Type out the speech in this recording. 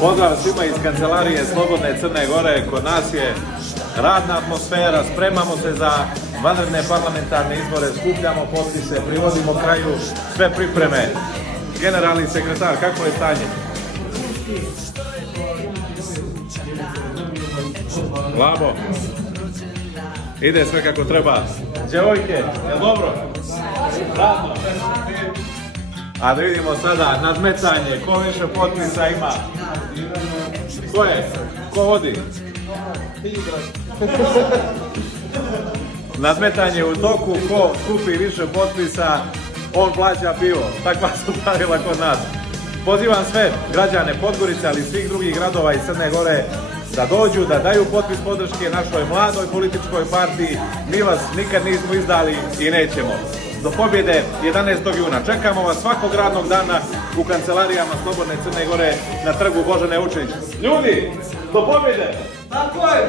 Pozdrav svima iz kancelarije Slobodne Crne Gore. Kod nas je radna atmosfera, spremamo se za vanredne parlamentarne izbore, skupljamo potpise, privodimo kraju sve pripreme. Generalni sekretar, kako je stanje? Labo, ide sve kako treba. Djevojke, je dobro? Radno. A da vidimo sada nadmetanje, ko više potpisa ima? Ko je? Ko vodi? Nadmetanje u toku, ko skupi više potpisa, on plaća pivo. Takva su pravila kod nas. Pozivam sve građane Podgorice, ali i svih drugih gradova iz Crne Gore da dođu, da daju potpis podrške našoj mladoj političkoj partiji. Mi vas nikad nismo izdali i nećemo. Do pobjede 11. juna. Čekamo vas svakog radnog dana u kancelarijama Slobodne Crne Gore na trgu Božane Učinić. Ljudi, do pobjede! Tako je!